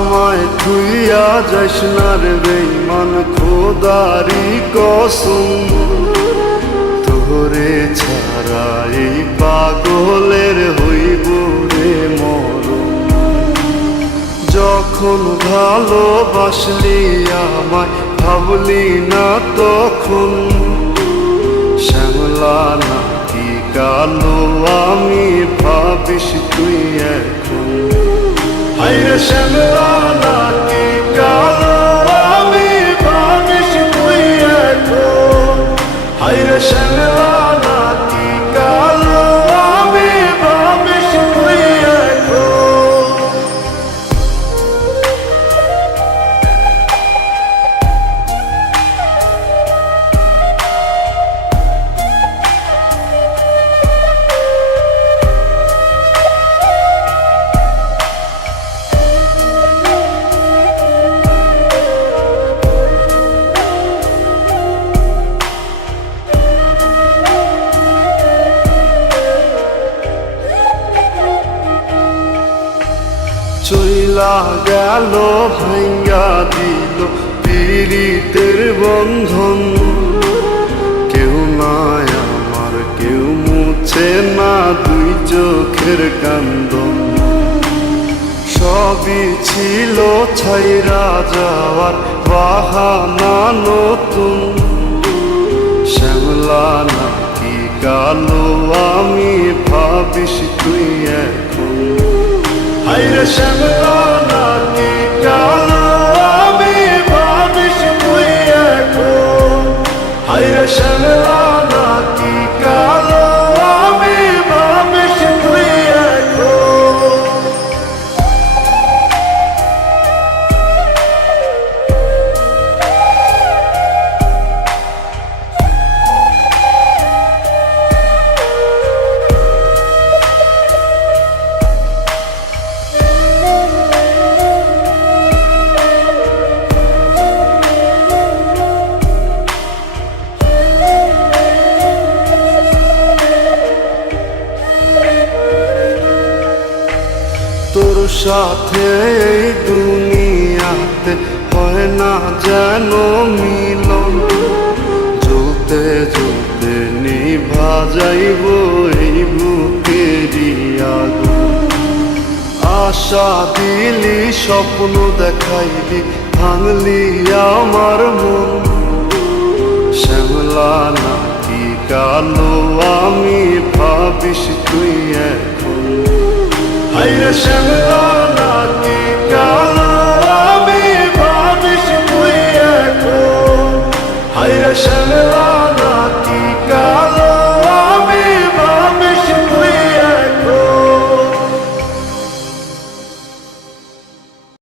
আমায় থুইয়া যাইস না রে বেঈমান খোদারি কসম, তোরে ছাড়া এই পাগলের হইব রে মরণ। যখন ভালোবাসলি আমায় ভাবলি না তখন, শ্যামলা নাকি কালো আমি ভাবিস তুই এখন। হায়রে শ্যামলা নাকি কালো আমি ভাবিস তুই এখন। হায়রে শ্যামলা নাকি কালো আমি ভাবিস তুই এখন। চইলা গেল ভাঙ্গা দিল পীড়িতের বন্ধন, কেউ নাই আমার কেউ মুছে না দুই চোখের কান্দন। সবই ছিল ছাইরা যাওয়ার বাহানা নতুন, শ্যামলা নাকি কালো আমি ভাবিস তুই এখন। হায়রে শ্যামলা নাকি কালো আমি ভাবিস তুই এখন। হায়রে শ্যামলা নাকি কালো আমি ভাবিস তুই এখন। তোর সাথে এই দুনিয়াতে হয় না যেন মিলন, জ্বলতে জ্বলতে নিভা যাইব এই বুকেরই আগুন। আশা দিলি স্বপ্ন দেখাইলি ভাঙলি আমার মন, শ্যামলা নাকি কালো আমি ভাবিস তুই এখন। হায়রে শ্যামলা নাকি